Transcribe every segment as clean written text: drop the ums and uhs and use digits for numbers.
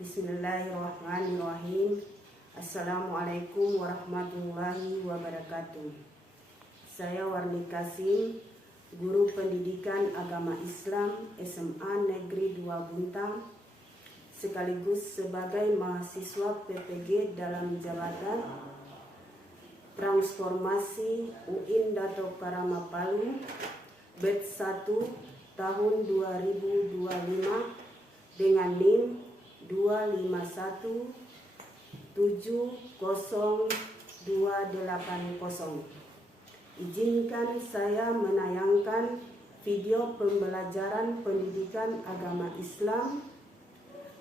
Bismillahirrahmanirrahim. Assalamualaikum warahmatullahi wabarakatuh. Saya Warni Kasim, Guru Pendidikan Agama Islam SMA Negeri 2 Buntang, sekaligus sebagai mahasiswa PPG dalam jabatan Transformasi UIN Dato Karama Palu batch 1 tahun 2025 dengan NIM 251702880. Izinkan saya menayangkan video pembelajaran pendidikan agama Islam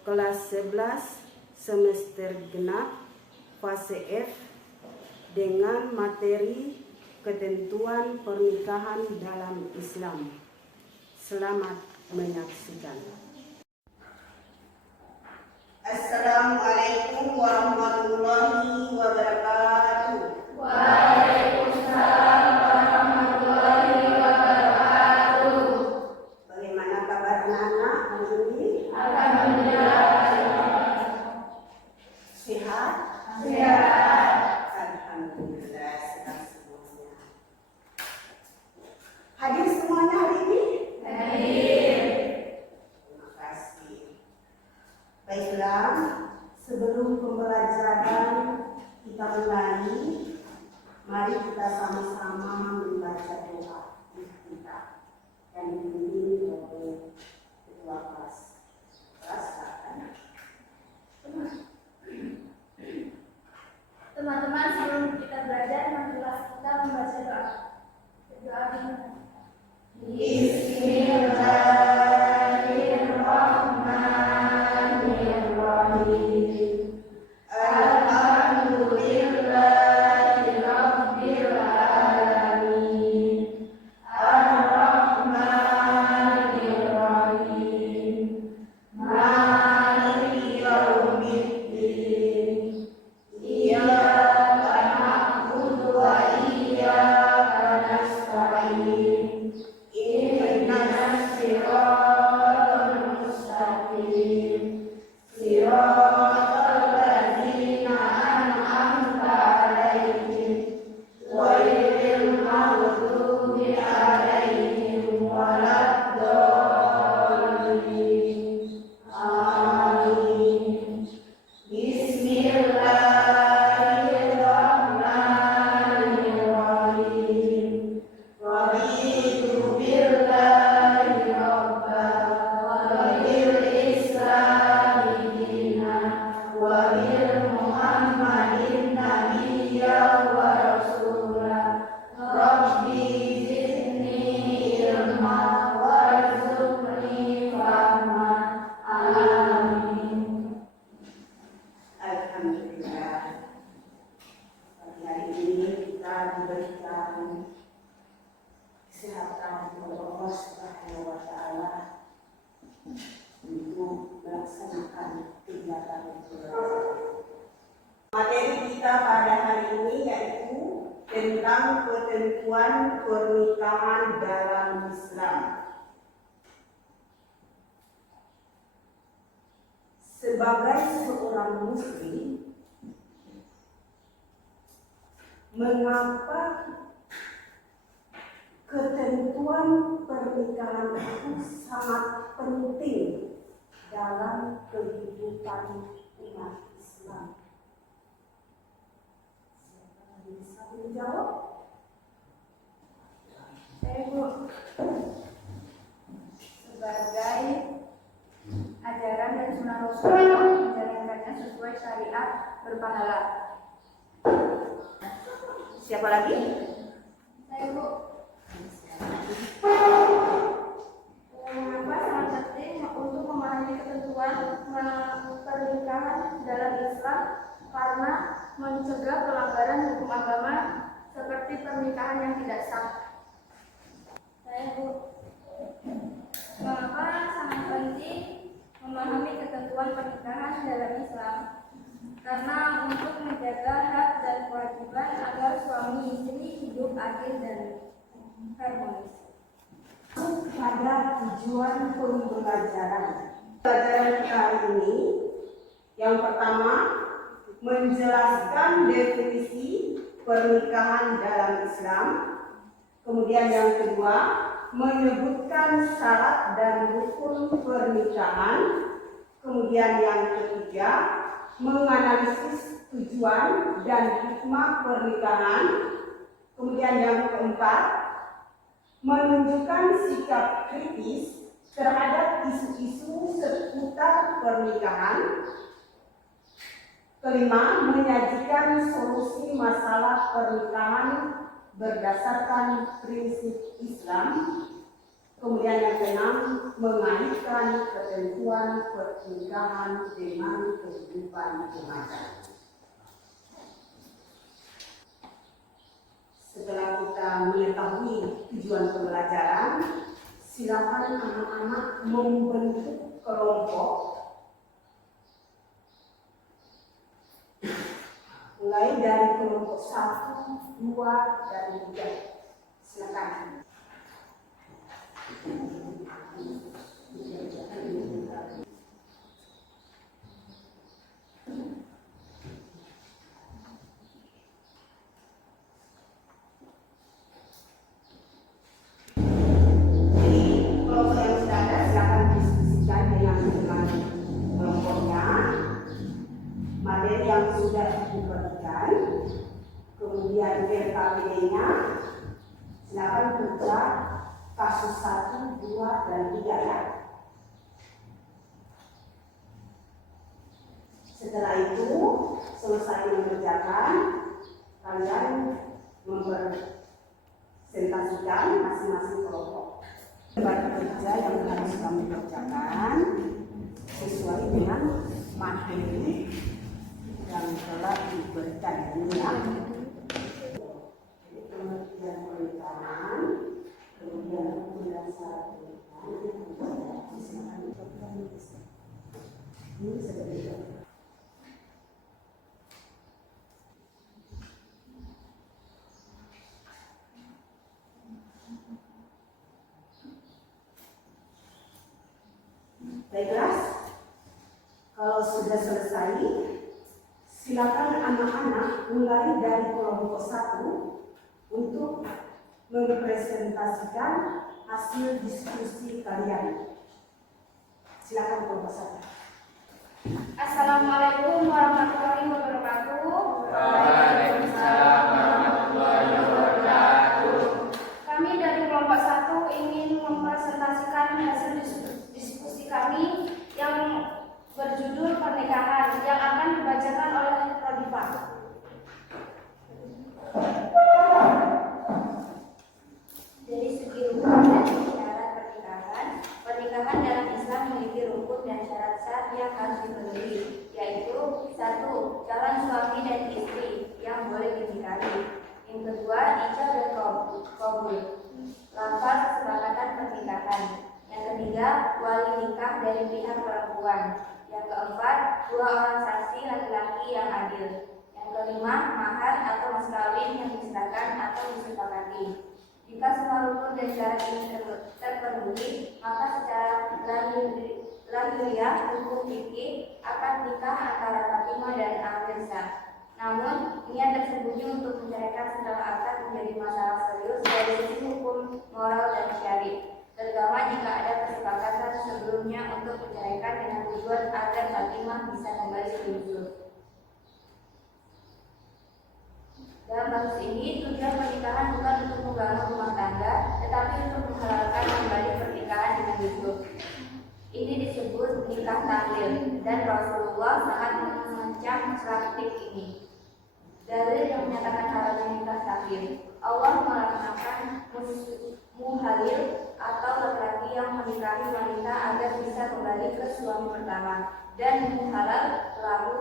kelas 11 semester genap fase F dengan materi ketentuan pernikahan dalam Islam. Selamat menyaksikan. Assalamualaikum warahmatullahi wabarakatuh. Waalaikumsalam warahmatullahi wabarakatuh. Bagaimana kabar anak-anak hari ini? Alhamdulillah. Sehat? Sehat. Alhamdulillah sehat semuanya. Hadir semuanya hari ini? Hadir. Terima kasih. Baiklah, sebelum pembelajaran kita mulai, mari kita sama-sama membaca doa kita yang dipimpin oleh ketua kelas. Teman-teman, sebelum kita belajar, marilah kita membaca doa. Doa dimulai. Bismillahirrahmanirrahim. Alhamdulillahirabbil alamin. Ar-Rahmanir-Rahim. Maliki yaumiddin. Iyyaka na'budu wa iyyaka nasta'in. Ihdinas siratal mustaqim. Siratal ladzina an'amta 'alaihim ghairil maghdubi 'alaihim waladdallin. Amin. Bismillahirrahmanirrahim. Raditu billahi rabban wa bil islami dinan wa bil muhammadin nabiyyan wa rasulan. Rabbi zidni ilman warzuqni fahman. Amin. Alhamdulillah. Pagi hari ini kita diberikan kesehatan oleh Allah Subhanahu wa Ta'ala untuk melaksanakan kegiatan belajar. Materi kita pada hari ini yaitu tentang ketentuan pernikahan dalam Islam. Sebagai seorang muslim, mengapa ketentuan pernikahan itu sangat penting dalam kehidupan umat Islam? Siapa yang bisa menjawab? Saya, Bu. Sebagai ajaran dan sunnah Rasulullah menjalankannya sesuai syariat berpahala. Siapa lagi? Saya, Bu. Mengapa sangat penting untuk memahami ketentuan pernikahan dalam Islam karena mencegah pelanggaran hukum agama seperti pernikahan yang tidak sah. Saya, Bu. Mengapa sangat penting memahami ketentuan pernikahan dalam Islam? Karena untuk menjaga hak dan kewajiban agar suami istri hidup adil dan harmonis. Pada tujuan pembelajaran. Pembelajaran kali ini Yang pertama, menjelaskan definisi pernikahan dalam Islam. Kemudian yang kedua, menyebutkan syarat dan rukun pernikahan. Kemudian yang ketiga, menganalisis tujuan dan hikmah pernikahan. Kemudian yang keempat, menunjukkan sikap kritis terhadap isu-isu seputar pernikahan. Kelima, menyajikan solusi masalah pernikahan berdasarkan prinsip Islam. Kemudian yang keenam, mengaitkan ketentuan pernikahan dengan kehidupan remaja. Setelah kita mengetahui tujuan pembelajaran, silakan anak-anak membentuk kelompok. Mulai dari kelompok 1, 2, dan 3. Silakan. Yang sudah diberikan, kemudian RKPD-nya, silakan kerja kasus 1, 2, dan 3 ya. Setelah itu selesai mengerjakan, kalian mempresentasikan masing-masing kelompok. Bagi kerja yang harus kami kerjakan sesuai dengan materi yang telah diberikan ini ya. Jadi pengertian pernikahan, kemudian hukum syarat pernikahan, ini seperti itu. Baiklah, kalau sudah selesai, silakan anak-anak mulai dari kelompok 1 untuk mempresentasikan hasil diskusi kalian. Silakan kelompok 1. Assalamualaikum warahmatullahi wabarakatuh. Waalaikumsalam warahmatullahi wabarakatuh. Kami dari kelompok 1 ingin mempresentasikan hasil diskusi kami yang berjudul pernikahan yang akan dibacakan oleh Rodifah. Dari segi rukun dan syarat pernikahan dalam Islam memiliki rukun dan syarat-syarat yang harus dipenuhi, yaitu 1. Calon suami dan istri yang boleh dinikahi. Yang kedua, ijab dan qabul, lafaz kesepakatan pernikahan. Yang ketiga, wali nikah dari pihak perempuan. Yang keempat, 2 orang saksi laki-laki yang adil. Yang kelima, mahar atau mas kawin yang diserahkan atau disepakati. Jika semua rukun dan syarat ini terpenuhi, maka secara lahiriah hukum fikih akan nikah antara Fatimah dan Amir Syah. Namun, niat tersembunyi untuk menceraikan setelah akad menjadi masalah serius dari sisi hukum, moral, dan syar'i. Terutama jika ada kesepakatan sebelumnya untuk menceraikan dengan tujuan agar Fatimah bisa kembali ke Yusuf. Dalam kasus ini, tujuan pernikahan bukan untuk membangun rumah tangga, tetapi untuk menghalalkan kembali pernikahan dengan Yusuf. Ini disebut nikah tahlil, dan Rasulullah sangat mengecam praktik ini. Dalil yang menyatakan haramnya nikah tahlil, Allah melarangkan muhalil atau laki-laki yang menikahi wanita agar bisa kembali ke suami pertama, dan muhalal lalu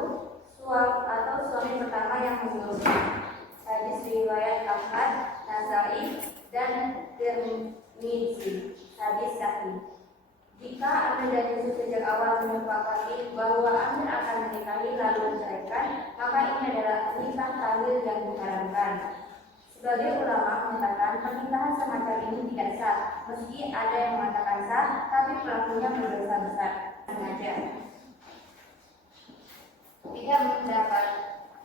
suami pertama yang menyuruhnya. Hadis riwayat Ahmad, Nasai, dan Tirmidzi. Hadis sahih. Jika Amir dan Yusuf sejak awal menyepakati bahwa Amir akan menikahi lalu menceraikan, maka ini adalah nikah tahlil yang diharamkan. Sebagai ulama menyatakan pernikahan semacam ini tidak sah, meski ada yang mengatakan sah, tapi pelakunya berdosa besar. Sengaja. tidak mendapat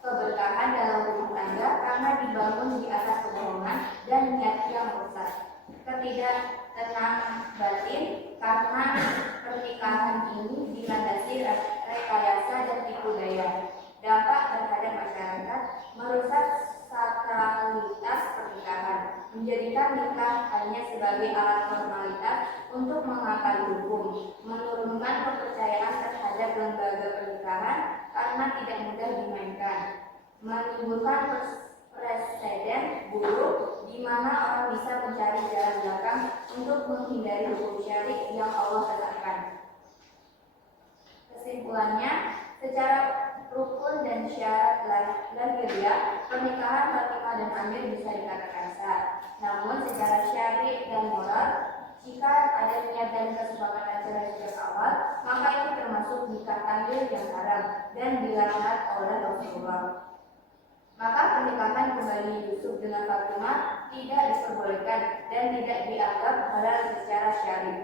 keberkahan dalam rumah tangga karena dibangun di atas kebohongan dan niat yang rusak. Ketidak tenang batin karena pernikahan ini dilandasi rekayasa dan tipu daya. Dampak terhadap masyarakat merusak sakralitas pernikahan, menjadikan nikah hanya sebagai alat formalitas untuk mengakali hukum, menurunkan kepercayaan terhadap lembaga pernikahan karena tidak mudah dimainkan, menimbulkan presiden buruk di mana orang bisa mencari jalan belakang untuk menghindari hukum syar'i yang Allah tetapkan. Kesimpulannya, secara rukun dan syarat lahiriah, pernikahan Fatimah dan Amir bisa dikatakan sah. Namun secara syar'i dan moral, jika ada niat dan kesepakatan cerai sejak awal, maka itu termasuk nikah tanggil yang haram dan dilaknat oleh Rasulullah. Maka pernikahan kembali Yusuf dengan Fatimah tidak diperbolehkan dan tidak dianggap halal secara syar'i.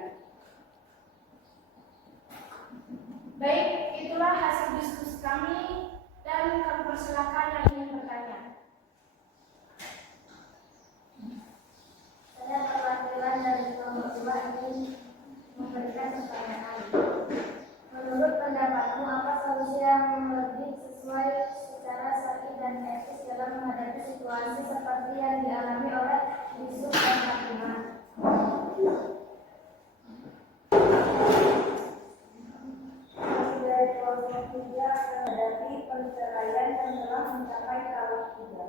Baik, itulah hasil diskusi kami dan kami persilakan yang ingin bertanya. Saya perwakilan dari kelompok 2 ingin memberikan pertanyaan. Menurut pendapatmu, apa solusi yang lebih sesuai secara syar'i dan etis dalam menghadapi situasi seperti yang dialami oleh Yusuf dan Fatimah? Dari kelompok 3 menghadapi perceraian yang telah mencapai tahap 3.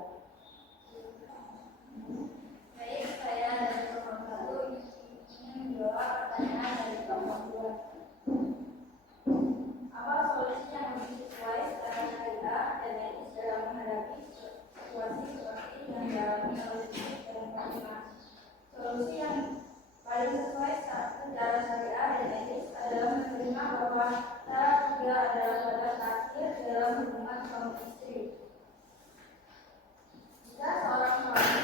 Baik, saya dari kelompok 1 ingin menjawab pertanyaan dari kelompok 2. Apa solusi yang lebih sesuai secara syariah dan etis dalam menghadapi situasi seperti yang dialami oleh Yusuf dan Fatimah? Solusi yang paling sesuai secara syariah dan etis adalah menerima bahwa talak 3 adalah batas akhir dalam hubungan suami istri. Jika seorang suami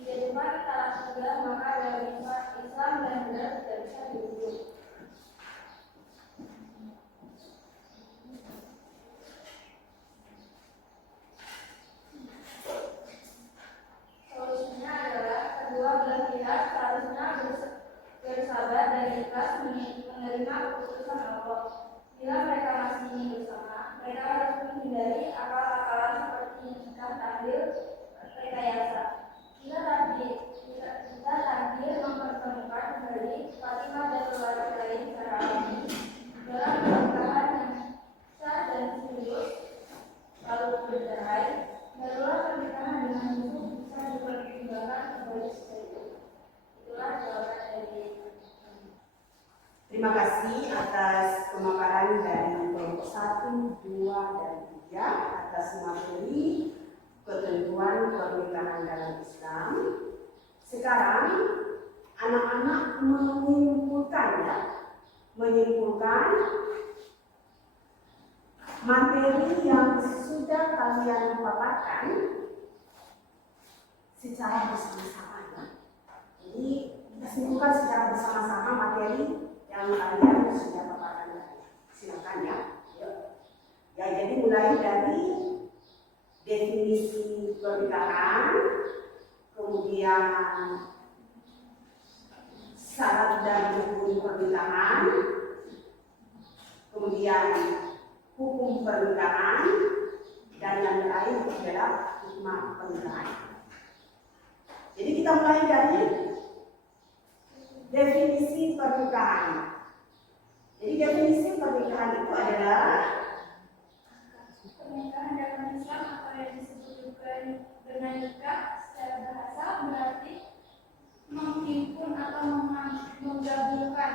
dijatuhkan talak 3, maka dalam Islam benar-benar tidak bisa dirujuk. Solusinya adalah kedua belah pihak seharusnya bersabar dan ikhlas menerima keputusan Allah. Bila mereka masih ingin bersama, mereka harus menghindari akal-akalan seperti nikah tanggil rekayasa. Jika takdir mempertemukan kembali Fatimah dan keluarga lain secara alami dalam pernikahan yang sah dan serius, lalu bercerai, barulah pernikahan dengan Yusuf bisa dipertimbangkan kembali serius. Itulah jawaban dari Terima kasih atas pemaparan dari kelompok 1, 2, dan 3 atas materi ketentuan pernikahan dalam Islam. Sekarang anak-anak menyimpulkan materi yang sudah kalian paparkan secara bersama-sama. Jadi kita simpulkan secara bersama-sama materi yang kalian sudah paparkan tadi. Silakan ya. Ya, jadi mulai dari definisi pernikahan, kemudian syarat dan hukum pernikahan, kemudian hukum pernikahan, dan yang terakhir adalah hikmah pernikahan. Jadi kita mulai dari definisi pernikahan. Jadi definisi pernikahan itu adalah pernikahan dalam Islam atau yang disebut dengan nikah secara bahasa berarti menghimpun atau menggabungkan.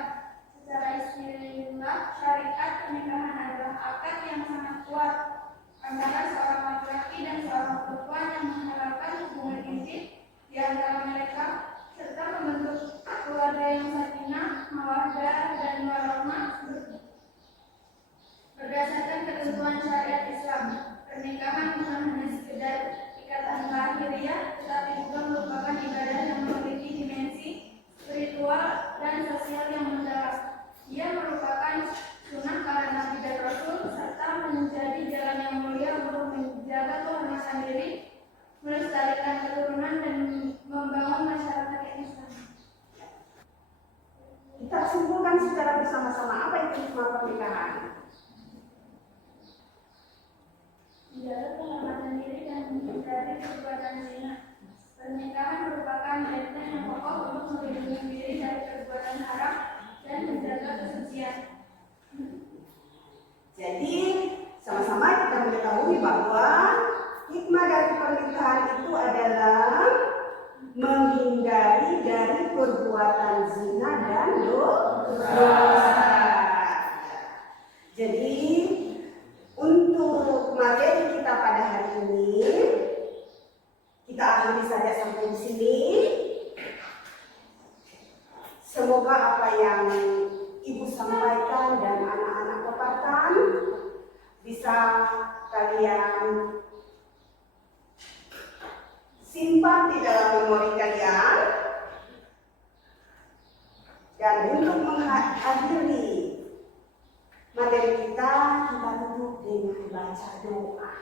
Secara istilah syariat, pernikahan adalah akad yang sangat kuat antara seorang laki-laki dan seorang perempuan yang mengharapkan hubungan intim di antara mereka serta membentuk keluarga yang sakinah, mawaddah, dan warahmah berdasarkan ketentuan syariat Islam. Pernikahan bukan hanya sekedar ikatan lahiriah, tetapi juga merupakan ibadah yang memiliki dimensi spiritual dan sosial yang mendalam. Ia merupakan sunnah para nabi dan rasul serta menjadi jalan yang secara bersama-sama. Apa itu hikmah pernikahan? Menjaga kehormatan diri dan menghindari perbuatan zina. Pernikahan merupakan benteng yang kokoh untuk melindungi diri dari perbuatan haram dan menjaga kesucian. Jadi sama-sama kita mengetahui bahwa hikmah dari pernikahan itu adalah menghindari dari perbuatan zina dan dosa. Jadi untuk materi kita pada hari ini kita akhiri saja sampai di sini. Semoga apa yang Ibu sampaikan dan anak-anak paparkan bisa kalian simpan di dalam memori kalian. Dan untuk mengakhiri materi kita tutup dengan baca doa.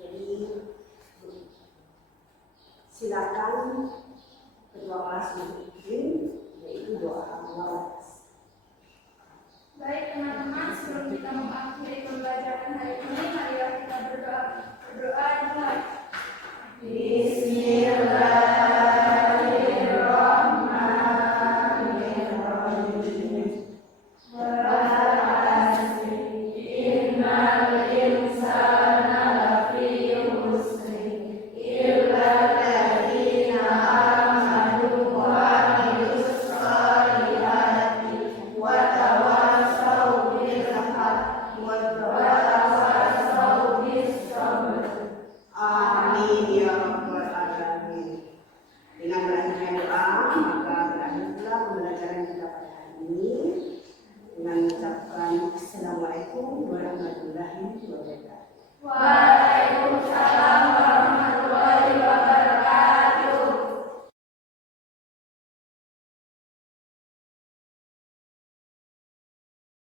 Jadi silakan kedua kelas mungkin yaitu doa Allah. Baik teman-teman, sebelum kita mengakhiri pembelajaran hari ini, marilah kita berdoa. Berdoa dimulai.